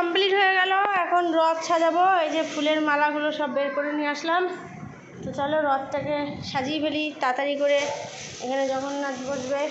Complete হয়ে গেল। এখন রথ সাজাবো। এই যে ফুলের মালাগুলো সব বের করে নিয়ে আসলাম। তো চলো রথটাকে সাজিয়ে ফেলি তাড়াতাড়ি করে। এখানে জগন্নাথ বসবে।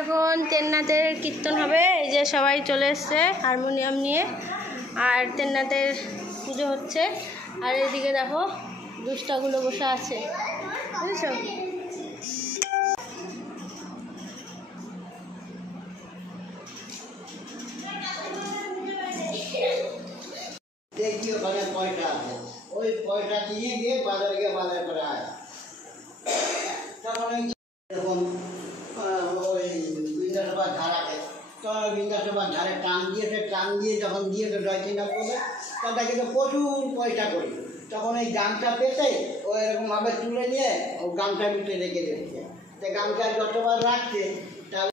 এখন তেন্নাথের কীর্তন হবে। এই যে সবাই চলে এসছে হারমোনিয়াম নিয়ে, আর তেন্নাথের পুজো হচ্ছে। আর এদিকে দেখো দুষ্টাগুলো বসে আছে, বুঝেছো? পয়সা আছে, ওই পয়সা নিয়ে গিয়ে বাজারে গিয়ে বাজার করে আয়। তখন এরকম ওই বৃন্দাসভা ঝাড় আছে, তখন বৃন্দাসভা ঝাড়ে টান দিয়ে যখন দিয়েছে জয় চিন্তা করবে, তাদের কিন্তু প্রচুর পয়সা করি। তখন ওই গামছা পেতে ও এরকমভাবে তুলে নিয়ে ও গামছার ভিতরে রেখে দিচ্ছে। তো গামছা যতবার রাখছে তাহলে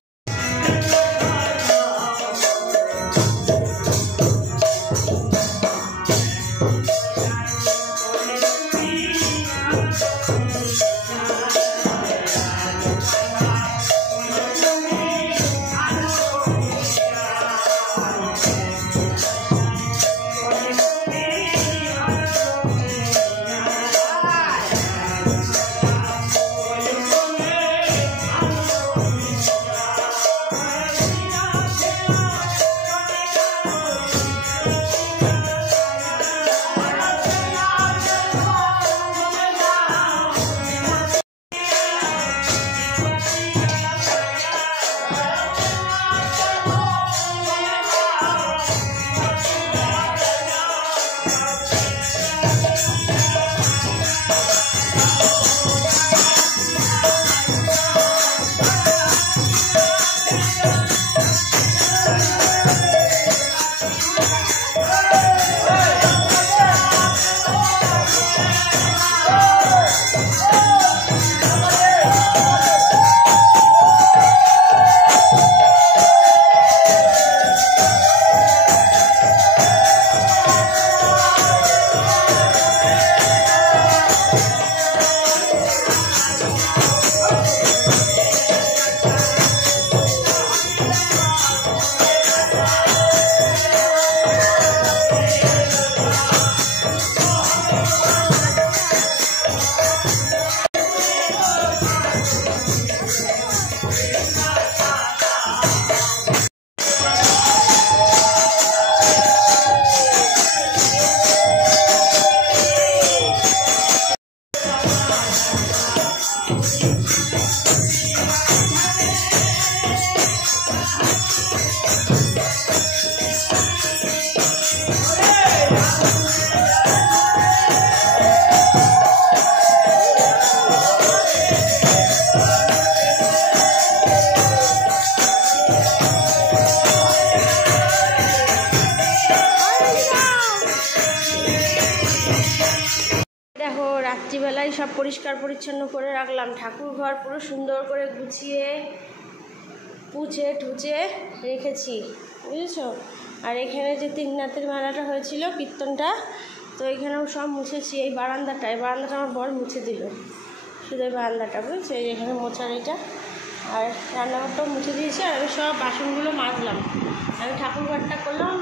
রাত্রিবেলায় সব পরিষ্কার পরিচ্ছন্ন করে রাখলাম। ঠাকুর ঘর পুরো সুন্দর করে গুছিয়ে পুছে ঠুচে রেখেছি, বুঝেছো? আর এখানে যে তিননাথের মেলাটা হয়েছিল কীর্তনটা, তো এখানেও সব মুছেছি। এই বারান্দাটা আমার বর মুছে দিল, শুধু এই বারান্দাটা, বুঝেছো? এখানে মোছার এটা, আর রান্নাঘরটাও মুছে দিয়েছি। আর আমি সব বাসনগুলো মাজলাম। আমি ঠাকুর ঘরটা করলাম,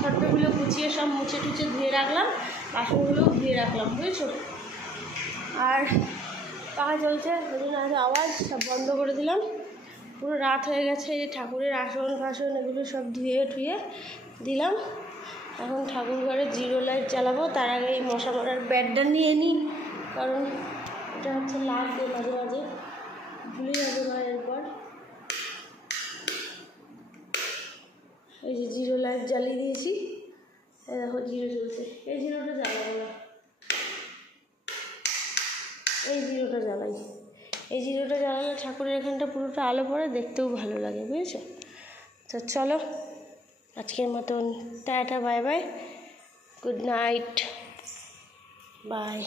ফটোগুলো গুছিয়ে সব মুছে টুছে ধুয়ে রাখলাম, বাসনগুলোও ধুয়ে রাখলাম, বুঝেছো? আর পাখা চলছে, ওই জন্য আওয়াজ সব বন্ধ করে দিলাম। পুরো রাত হয়ে গেছে। এই ঠাকুরের আসন ফাসন এগুলো সব ধুয়ে ঠুয়ে দিলাম। এখন ঠাকুর ঘরে জিরো লাইট জ্বালাবো। তার আগে এই মশা মারার ব্যাটটা নিয়ে নিই, কারণ এটা হচ্ছে লাগবে মাঝে মাঝে, ভুলে যাবে মায়ের পর। এই যে জিরো লাইট জ্বালিয়ে দিয়েছি, দেখো জিরো চলছে। এই জিরোটা জ্বালাবো না, এই জিরোটা জ্বালাই। এই জিরোটা জ্বালালে ঠাকুরের এখানটা পুরোটা আলো পড়ে, দেখতেও ভালো লাগে, বুঝেছো? তো চলো আজকের মতন tata, bye bye, good night, by.